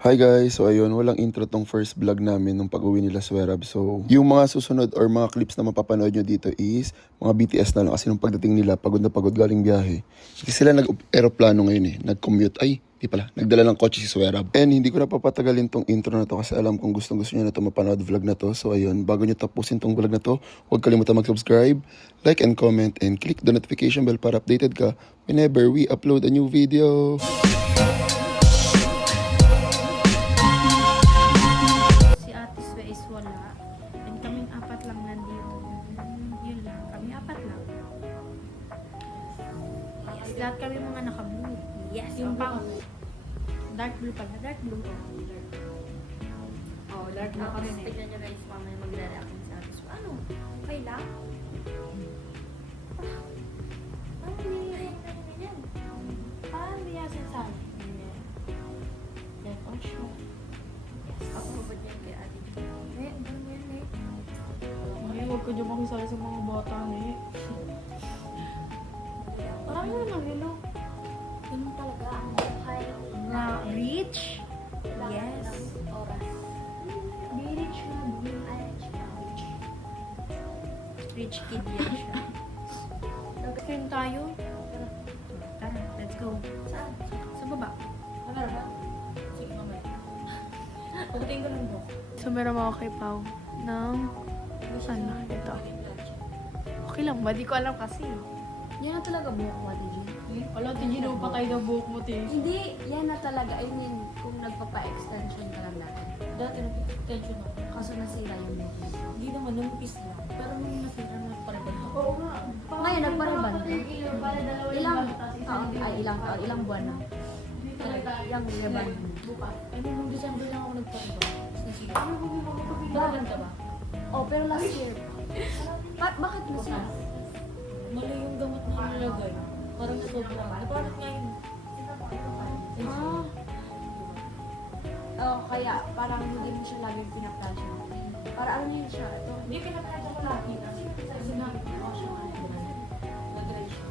Hi guys! So ayun, walang intro tong first vlog namin nung pag-uwi nila Swerab. So yung mga susunod or mga clips na mapapanood nyo dito is mga BTS na lang kasi nung pagdating nila pagod na pagod galing biyahe. Kasi sila nag-aeroplano ngayon nag-commute. Ay, di pala, nagdala ng kotse si Swerab. And hindi ko na papatagalin tong intro na to kasi alam kong gustong gusto nyo na to mapanood vlog na to. So ayun, bago nyo tapusin tong vlog na to, huwag kalimutan mag-subscribe, like and comment, and click the notification bell para updated ka whenever we upload a new video. Lahat kami mga naka-blue. Yes. Yung pang dark blue pala. Dark blue. Oh, dark blue kami. Tignan nyo guys, mamaya magre-react sa atin. So, ano? Okay lang? Ano nangyayari na ganyan? Parang hindi niya sinasabi. Like, oh, sure. Yes. Ako ba niyan kay Ate Jo? Eh, ano mo yan eh? Ay, huwag ka dyan makisali sa mga bata eh. Parang yun ang hello. Yun talaga ang buhay na rich. Yes. Oras. Di rich na. Rich. Rich kid yan siya. Nag-film tayo. Tara, let's go. Saan? Sa baba. Tara ba? Sige, mamaya. Pagdating ko ng book. So, meron ako kay Pao ng ano, ito. Okay lang ba? Di ko alam kasi. Yan na talaga buhok mo, Ate G. Wala, tingin mo patay na buhok mo, te. Hindi, yan na talaga. I mean, kung nagpapa-extension ka lang natin. Dati nag-tension ako. Kaso nasira yung buhok mo. Hindi naman, nung-upis lang. Pero nung nasira na nagpareban ako. Oo nga. Ngayon, nagpareban ka. Ilang taon, ilang buwan na. Ilang reban. Ano, nung December lang ako nagpareban. Nasira. Bahalan ka ba? Oh, pero last year. Bakit nasira? Mali yung gamot na nilagay. Parang nasobra. Napalat nga yun. Ah. Oh, kaya parang hindi mo siya laging pinaplasya. Para ano yun siya? Ito. Hindi pinaplasya ko lagi. Kasi sinabi ko siya nag-dry siya.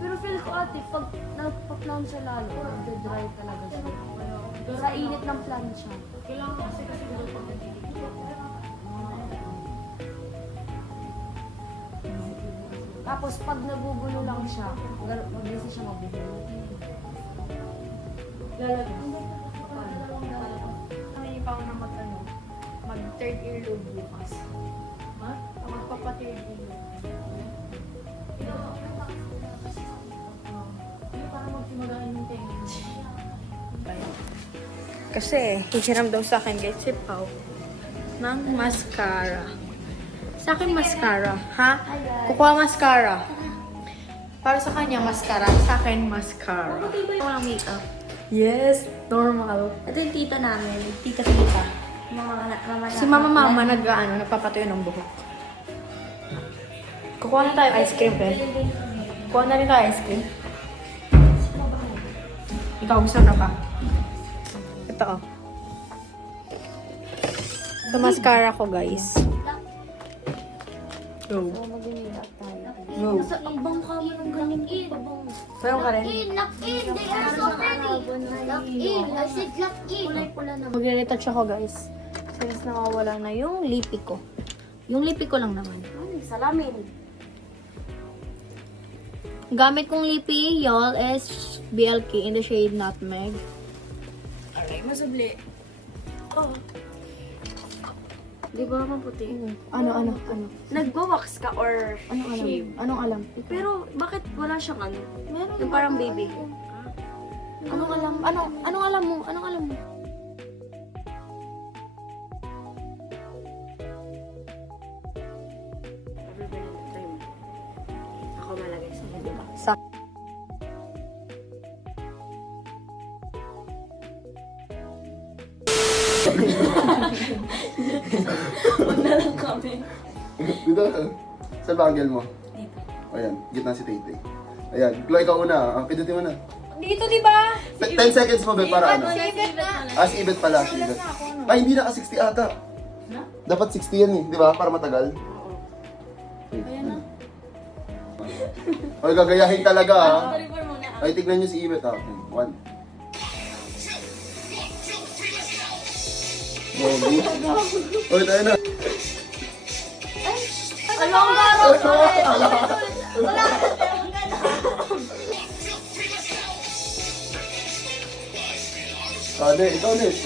Pero feel ko, ate, pag nagpa-plan siya lalo, nag-dry talaga siya. Sa init ng plancha. Kailangan kasi doon pag nagdidikit. Tapos pag nagugulo lang siya, mabilis siya mabugulo. Lalagyan. Kami pa ako na mag-third earlobe bukas. Ha? Magpapa-third earlobe. Hindi parang magsimagain yung tenga. Kasi, hihiram daw sa akin guys si Pao ng mascara. Sa akin mascara, ha? Kukuha mascara. Para sa kanya mascara, sa akin mascara. Walang makeup. Yes, normal. Ito yung tita namin, Tita. mama Si mama nagpapatuyo ng buhok. Kukuha na tayo ice cream, friend. Kukuha na rin tayo ice cream. Ikaw, gusto na pa? Ito, oh. Ito mascara ko, guys. Go. Mag-inilap tayo. Go. Ang bangka mo ng galing Sayo ka rin. Lock in, they are so pretty. Lock in, I said lock in. Kulay-pula naman. Magre-retouch ako, guys. Since nakawala na yung lipi ko. Yung lipi ko lang naman. Salamin. Gamit kong lipi, y'all, is BLK in the shade Nutmeg. Aray, masubli. Oh. Di ba maputi? Ano? Nagwa-wax ka or Anong alam? shave? Anong alam? Pero bakit wala siyang ano? Meron Yung parang baby. Anong alam? Anong alam mo? Anong alam mo? Ako malagay sa hindi ba? Sa Huwag na lang kami. Dito, saan ba angle mo? Dito. Ayan, gitna si Tay-Tay. Ayan, Chloe, ikaw una. Pindutin mo na. dito, di ba? 10 seconds mo, be, para ano? Save na. Si Ibet pala, si Ibet. Ay, hindi na ka 60 ata. Dapat 60 yan di ba? Para matagal. Ayan na. Ay, gagayahin talaga Ay, tignan nyo si Ibet ha. 1. Oy, tayo na. Anong garo? Ate, ikaw ulit.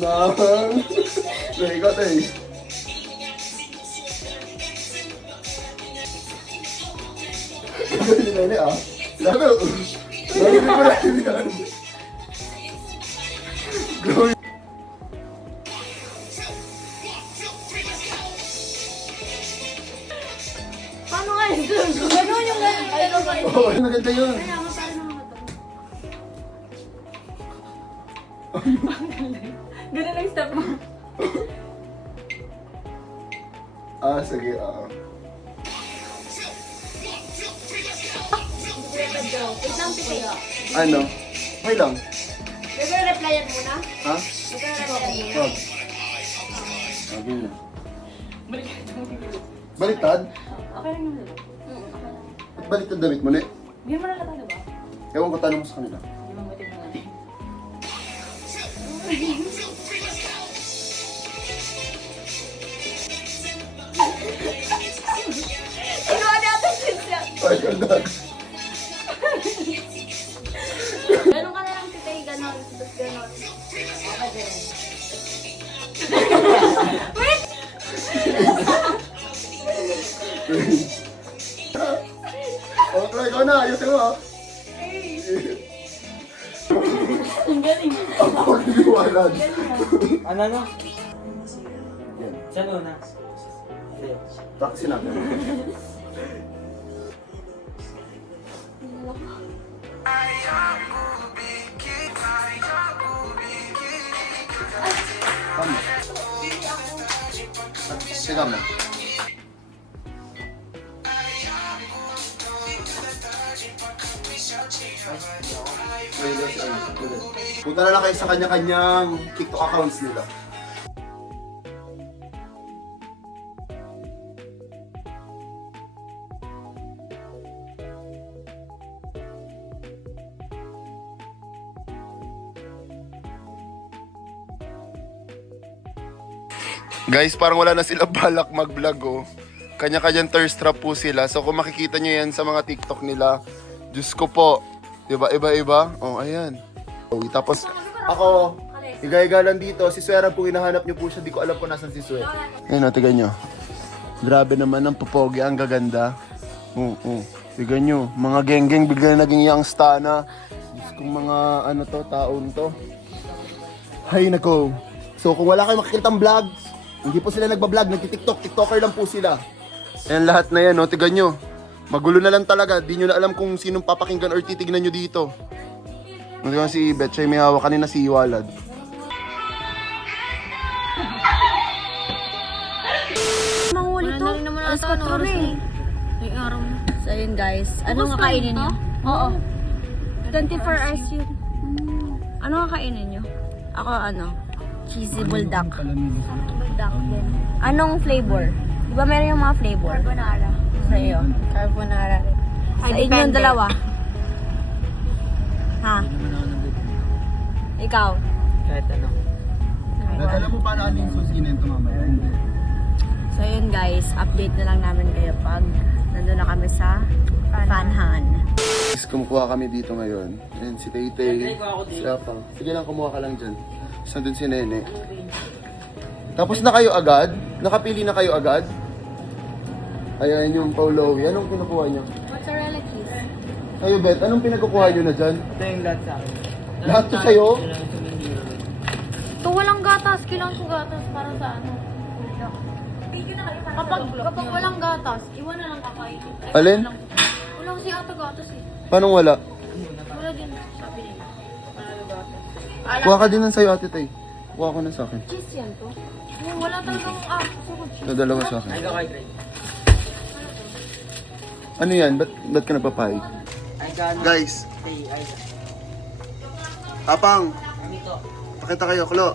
Nang. Ikaw tayo. Hindi na ah. Lalo. Lalo ko na yan. Glory. Paano nga yun? Gano'n yung gano'n. Ay, Oo, maganda yun. Ganun ang step mo. Ah, sige, Wait lang, Tito. Ano? Okay lang. Nagre-replyan mo na? Ha? Nagre-replyan mo na? Oh. Sabi niya. Baliktad? Okay lang yung lalo. Ba't baliktad damit mo, ne? Hindi mo nalatang, diba? Ewan ko, tanong mo sa kanila. Hindi mo buti mo natin. Ay, ganda. Ganun ka na lang, Tito. Ganon. Tapos ganon. Okay, ikaw na. Ayusin mo, ah. Ang galing. Ako, liwanag. Ano no? Yan. Saan una? Hindi. Practice natin. Tama. Siga mo. Punta na lang kayo sa kanya-kanyang TikTok accounts nila. Guys, parang wala na sila balak mag-vlog, oh. Kanya-kanyang thirst trap po sila. So kung makikita nyo yan sa mga TikTok nila, Diyos ko po, diba, iba-iba? Oh, ayan. Tapos, ako, igay-galan dito. Si Swera po, hinahanap nyo po siya. Di ko alam kung nasan si Swera. Ayan, tigan nyo. Grabe naman ang pupogi, ang gaganda. Tigan nyo, mga geng-geng bigla na naging youngsta na. Diyos kong mga, ano to, taon to. Hay nako. So kung wala kayong makikitang vlog, hindi po sila nagbablog, nagtitiktok, tiktoker lang po sila. Ayan lahat na yan, no? Tigan nyo. Magulo na lang talaga, di nyo na alam kung sinong papakinggan or titignan nyo dito. Tigan si Ibet, siya may hawak kanina si Iwalad. Manguli to. Alas 4 na eh. May araw na. So yun guys, ano nga kainin nyo? Oo. 24 hours yun. Ano nga kainin nyo? Ako ano? Cheesy bulldog. Bulldog din. Anong flavor? Di ba meron yung mga flavor? Carbonara. Sa iyo? Carbonara rin. Sa inyong dalawa? Ha? Ikaw? Kahit ano. Alam mo paano aling susinan ito mamaya? So yun guys, update na lang namin kayo pag nandun na kami sa Fanhan. Guys, kumukuha kami dito ngayon. Ayan, si Tay-Tay, si Apang. Sige lang, kumuha ka lang dyan. Tapos nandun si Nene. Tapos na kayo agad? Nakapili na kayo agad? Ayan yung Paulowi. Anong kinukuha nyo? Mozzarella cheese. Kayo, Bet, anong pinagkukuha nyo na dyan? Ito yung lahat sa akin. Lahat to sa'yo? Ito walang gatas. Kailangan ko gatas para sa ano. Kapag walang gatas, iwan na lang kakain. Alin? Wala kasi ata gatas eh. Paano wala? Wala din sabi nila. Wala gatas. Kuha ka din ng sa'yo, Ate Tay. Kuha ko na sa akin. Cheese yan to. Wala talagang sugod cheese. Na dalawa sa akin. Ay, kay Greg. Ano yan? Ba't ka nagpapahig? Ay, gano'n. Guys, Ay, Apang, ano ito? pakita kayo, Klo.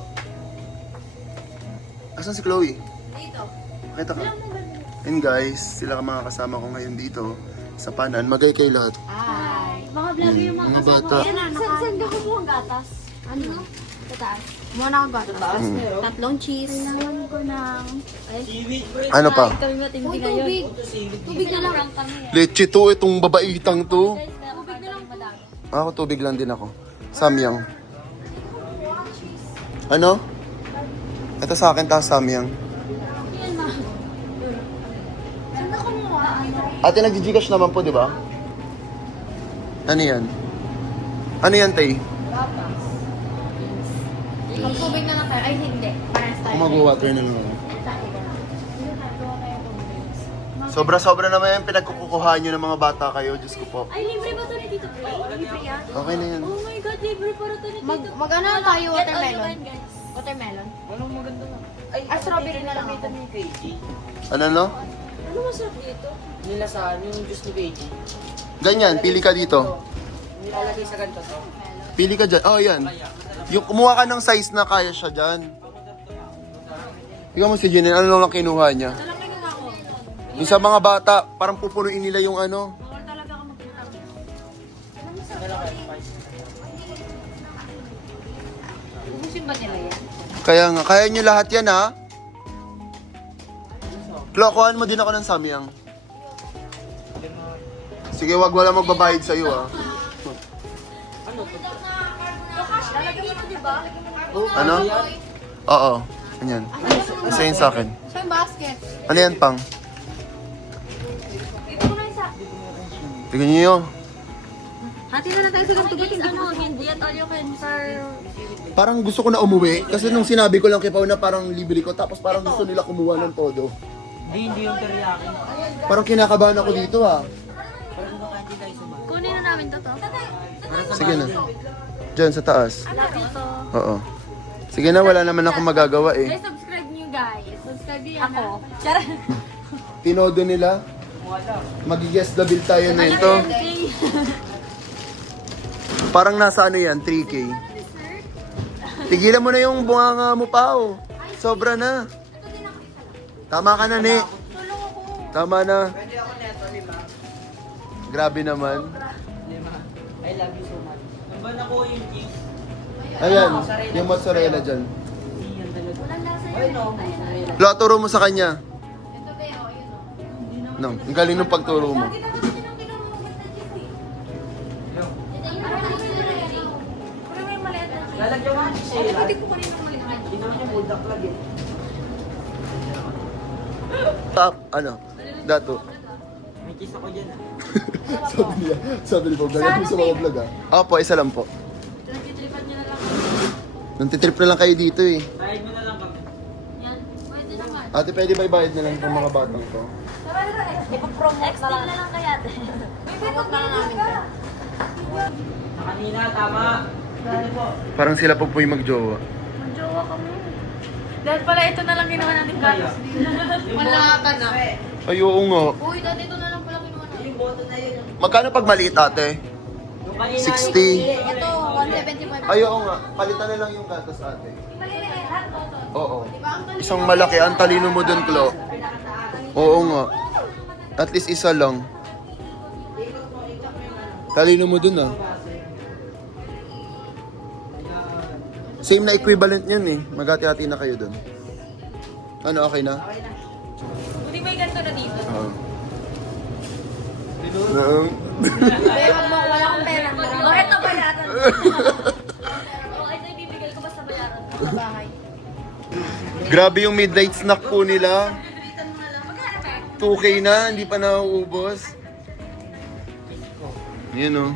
Asan si Chloe? Dito. Pakita ka. And guys, sila ang mga kasama ko ngayon dito sa Panan. Magay kayo lahat. Ay. Mga vlogger yung mga Mga kasama. bata. Yan na, saan ka kumuha ang gatas? Ano? Sa taas. Muna ka ba? Taas na yun. Tatlong cheese. Kailangan ko ng... Seaweed, bro. Ano pa? Kami matindi Uy, ngayon. tubig. Seaweed. Tubig na lang kami. Leche to, itong babaitang to. Tubig na lang madami. Ako, tubig lang din ako. Samyang. Ano? Ito sa akin, ta samyang. Yan, ma. Saan ako mo? Ate, nag-Gcash naman po, di ba? Ano yan? Ano yan, Tay? Mag-tubig na lang tayo. Ay, hindi. Parang tayo. Mag-water na lang ako. Sobra-sobra naman yung pinagkukuhaan nyo ng mga bata kayo. Diyos ko po. Ay, libre ba ito ni Tito Play? Libre yan? Okay na yan. Oh my God, libre para ito ni Tito. Mag-ano na tayo, watermelon? Get all you can, guys. Watermelon? Walang maganda nga. Ay, strawberry na lang nakita niyo yung KG. Ano, no? Ano masarap dito? Nilasahan yung juice ni KG. Ganyan, pili ka dito. Nilalagay sa ganito to. Pili ka dyan. Oh, yan. Yung kumuha ka ng size na kaya siya dyan. Ikaw mo si Jenny, ano lang ang kinuha niya? Alam mo yung ako. Yung sa mga bata, parang pupunuin nila yung ano. Bawal talaga ako magpunta. Ubusin ba nila yan? Kaya nga, kaya nyo lahat yan, ha? Klo, kuhaan mo din ako ng samyang. Sige, wag wala magbabayad sa'yo, ha? Lalagyan mo, di ba? Ano? Oo. Ganyan. Isa yun sa akin. Sa basket. Ano yan, pang? Ito ko na isa. Tignan nyo yun. Hati na lang tayo sa ganito. Guys, ano, hindi at all you can, sir. Parang gusto ko na umuwi. Kasi nung sinabi ko lang kay Pao na parang libre ko. Tapos parang gusto nila kumuha ng todo. Hindi yung teriyaki. Parang kinakabahan ako dito, ha? Kunin na namin to. Sige na. Diyan, sa taas. Love you to. Oo. Sige na, wala naman akong magagawa, eh. Guys, subscribe nyo, guys. Subscribe nyo yan, Ako. Charot. Tinodo nila. Mag-guess the bill tayo na ito. Parang nasa ano yan, 3K. Tigilan mo na yung bunganga mo, Pao. Sobra na. Tama ka na, Ni. Tama na. Grabe naman. I love you so much. Nang ba nakuha yung cheese? Ayan, yung mozzarella dyan. Yan talaga. Ay, no. Lo, turo mo sa kanya. No, ang galing ng pagturo mo. Lalagyan mo yung cheese. Hindi ko kanina maliit. Hindi naman yung bulldog lag eh. Ano? Dato. May cheese ako dyan. Sabi niya po, galing mo sa mga vlog, ah. Opo, isa lang po. Nagtitripan nyo na lang. Nantitrip na lang kayo dito, eh. Bayad mo na lang kami. Yan. Pwede naman. Ate, pwede ba ibayad na lang itong mga batang to? Ipapromote na lang kaya. Promote na lang namin to. Na kanina, tama. Ano po? Parang sila po po yung magjowa. Magjowa kami. Dahil pala ito na lang ginawa natin gatos. Wala ka na. Ay, oo nga. Uy, dati ito na lang pala ginawa natin. Yung boto na yun. Magkano pag maliit, ate? Yung kanina, 60. Ito, 175. Ay, oo nga. Palitan na lang yung gatos, ate. Oo. Isang malaki. Ang talino mo dun, Klo. Oo nga. At least isa lang. Talino mo dun, ah. Same na equivalent yun, eh. Maghati-hati na kayo dun. Ano, okay na? Buti may ganito na dito. Oo. Pero wala akong pera. O, eto bayaran. O, ito ibibigay ko basta bayaran. Sa bahay. Grabe yung midnight snack po nila. 2K na, hindi pa nauubos. Yun, oh.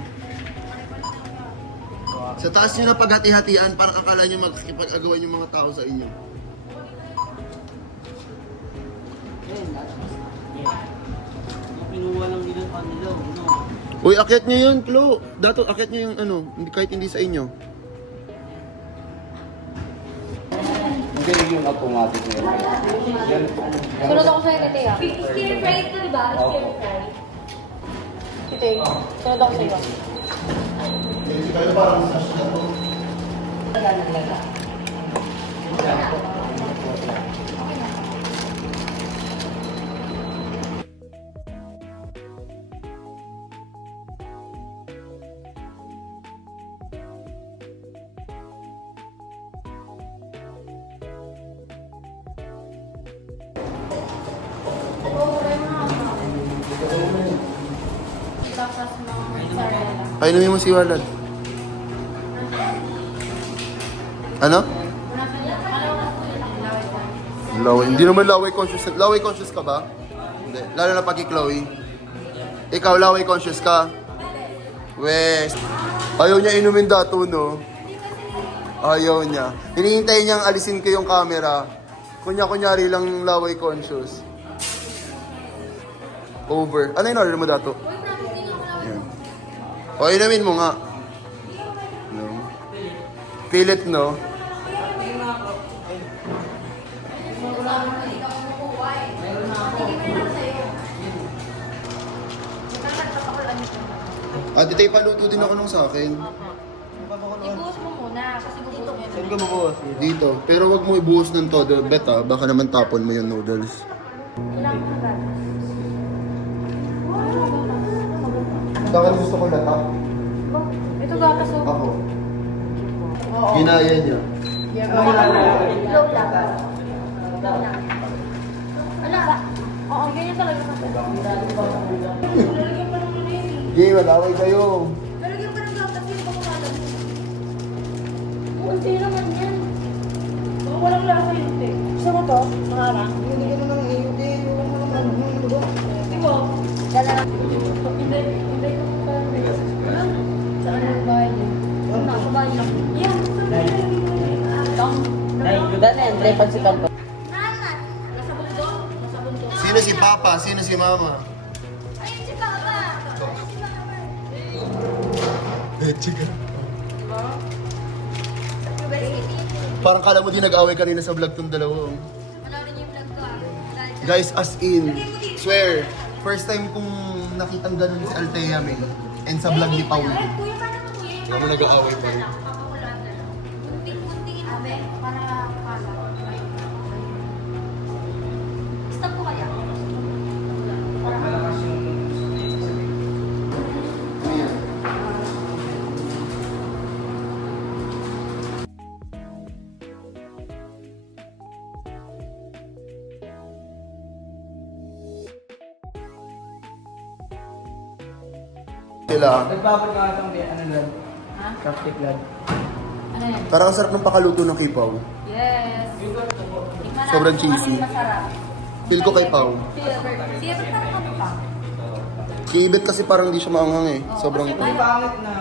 Sa taas nyo na paghati-hatian, parang akala nyo magkikipag-agawan yung mga tao sa inyo. kinuha lang nila sa kanila. No? Uy, akyat nyo yun, Klo. Dato, akyat nyo yung ano, kahit hindi sa inyo. Hindi yung automatic na yun. Yan po. Sunod ako sa'yo, Tete, ah. Stir fry ito, di ba? Stir fry. Tete, sunod ako sa'yo. Tapos mga mozzarella. Painumin mo si Walad. Ano? Laway. Hindi naman laway conscious. Laway conscious ka ba? Hindi. Lalo na pag Chloe. Ikaw, laway conscious ka? Wes. Ayaw niya inumin dato, no? Ayaw niya. Hinihintay niyang alisin ko yung camera. Kunyari lang laway conscious. Over. Ano yung order mo dato? Yan. O, inumin mo nga. No. Pilit, no? Ate, tayo paluto din ako nung sa akin. Ibuhos mo muna kasi bubuhos mo yun. Saan ka bubuhos? Dito. Pero wag mo ibuhos ng todo. Bet ah, baka naman tapon mo yung noodles. Bakit gusto ko latak? Ito gatas oh. Ako. Ginaya niya. Low lang. Wala. Oo, ganyan talaga kasi. Lalagyan pa naman yun eh. Gay, mag-away kayo. Lalagyan pa ng gatas yun. Baka malam. Kunti naman yan. Baka walang lasa yun eh. Gusto mo to? Maharang? Hindi ka naman hindi. Huwag mo naman. Hindi mo. Hindi ko pa. Saan ang bahay niyo? Nasa bahay niyo. Yeah. Dahil yan, tayo pagsikan ko. Nasa bundok. Nasa bundok. Sino si Papa? Sino si Mama? Ayun si Papa. Chicken. Parang kala mo di nag-away kanina sa vlog tong dalawa. oh. Guys, as in, swear, first time kong nakitang ganun si Althea, men. And sa vlog ni Paul. Kuya, paano mo kuya? Hindi mo nag-aaway pa rin. Papakulan na lang. Kunting-kuntingin mo, be, para kala. Stop ko kaya? Sila. Nagbabot ka nga itong ano lang. Ha? Chopstick lang. Ano yan? Parang ang sarap ng pakaluto ng kay Pao. Yes. Tikman Sobrang natin kung cheesy. ano yung masarap. Feel ko kay Pao. Siya ba parang ano pa? Kiibit kasi parang di siya maanghang eh. Sobrang May pangit na.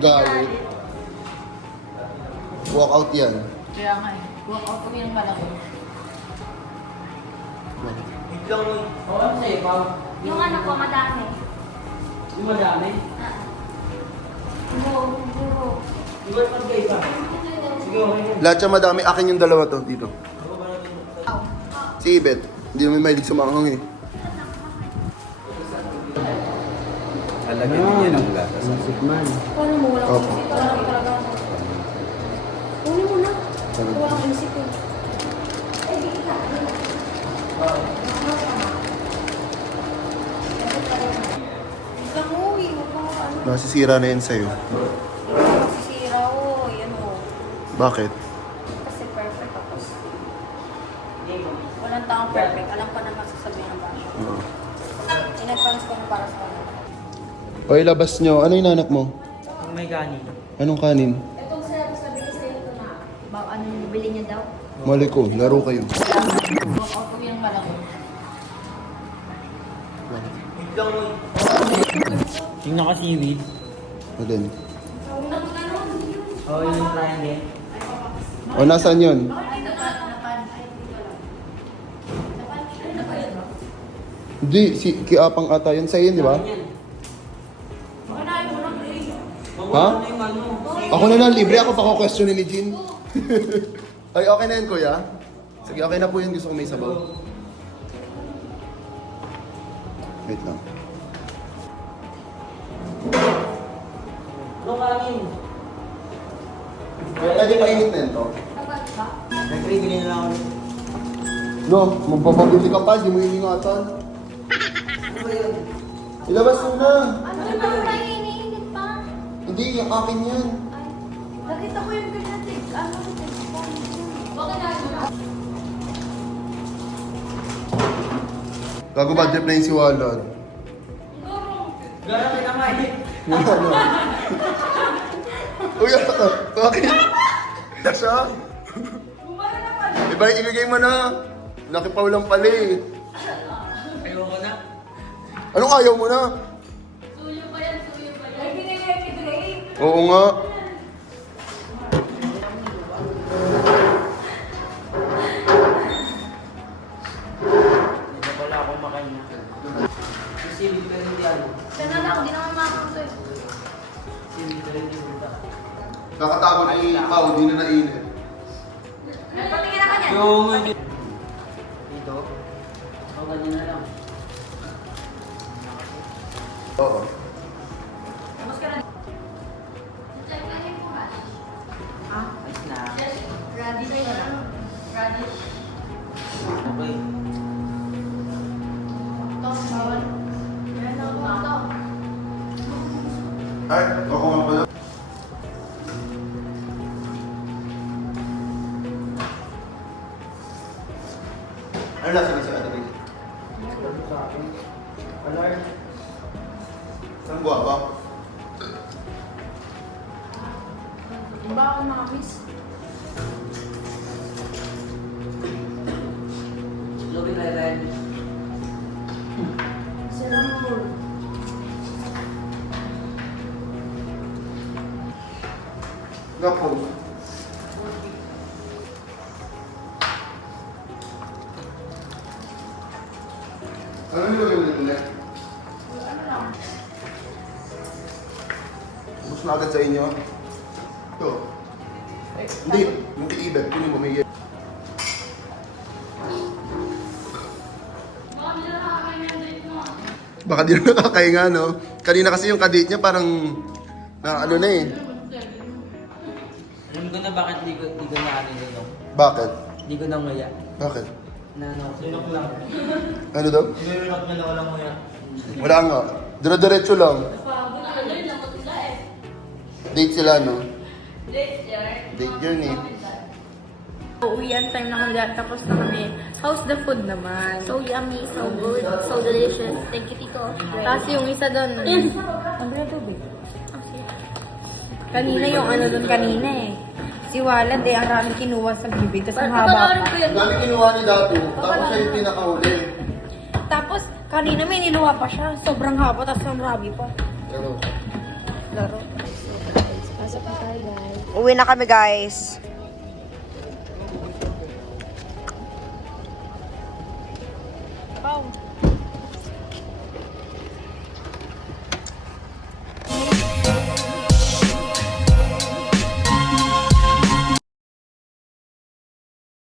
gawit. Walk out yan. Kaya nga eh. Walk out ko yung malaki. Wait lang mo. Oo, ano sa'yo, Pao? Yung ano ko, madami. Yung madami. Buro. Iba't pag kayo pa. Sige, okay yan. Lahat siya madami. Akin yung dalawa to dito. Si Ibet. Hindi naman mahilig sa maanghang eh. Alagyan niyo ng gatas. Sikman. Paano mo? Walang Opo. isip. Walang talaga. Uli mo na. Walang isip eh. Isang uwi. Huwag mo ano. Nasisira na yan sa'yo. Magsisira o. Yan o. Bakit? Kasi perfect ako. Walang taong perfect. Alam ko na masasabihin ng basyo. Oo. In-advance ko na para sa kanila. Oy, labas nyo. Ano yung nanak mo? Kung may kanin. Anong kanin? Baka ano yung bili niya daw? Mali ko. Laro kayo. Walk out ko yung malaki. Wait lang mo. Yung naka-seaweed. O din. Oo, yung triangle. O, nasaan yun? Hindi, si Kiapang ata yun sa'yo, di ba? Ha? Ano yung ano? Ako na lang, libre ako pa ko questionin ni Jean. Ay, okay na yun, kuya? Sige, okay na po yun. Gusto ko may sabaw. Wait lang. Ano kanin? Pwede mainit na yun to? Nag-trigger na lang ako. No, magpapabili ka pa, di mo iningatan. Ano ba yun? Ilabas mo na. Ano yung parang iniinit pa? Hindi, yung akin yan. Nakita ko yung ganyan, ano, bakit na Gago bad trip na yun si Walad. Gara pinamay. Ano? Uy, ano? Bakit? Dasha? Iba, ibigay mo na. Nakipaw lang pala eh. Ayoko na. Anong ayaw mo na? Ay, binigay ni Dre. Oo nga. Hindi na pala ako makain na. Silid pero hindi ano. Sana na ako, di naman makakang to. Silid pero hindi punta. Kakatakot na ipaw, di na nainit. Patingin na ka niyan. Yung hindi. Dito. O ganyan na lang. Oo. Ayos na. Radish. Radish. Okay. Ay, ako nga pala. Ano lasa na sa atin? Sa akin. Alarm. Ang guwapa. Ba ako makamis? Lobi na rin. Sira mo mo. Gapo. Ano yung lagay mo nito, Nek? Mas na agad sa inyo. Ito. Hindi, yung kiibet, kunin mo, may baka di na nakakahinga, no? Kanina kasi yung kadate niya parang na ano na eh. Alam ko na bakit di ko na ano yun. Bakit? Di ko na nguya. Bakit? Na ano. Sinok lang. Ano daw? Sinok na walang nguya. Wala nga. Dire-diretso lang. Date sila, no? Date journey. Uwian time na kami lahat, tapos na kami. How's the food naman? So yummy, so good, so delicious. Thank you, Tito. Tapos yung isa doon, ang na tubig. Kanina yung ano doon kanina eh. Si Walad eh, ang raming kinuha sa bibig, tapos ang haba pa. Ang dami kinuha ni Dato, tapos siya yung pinakahuli. Tapos kanina may niluha pa siya, sobrang haba, tapos ang rabi pa. Pero, Laro. Uwi na kami, guys. Wow.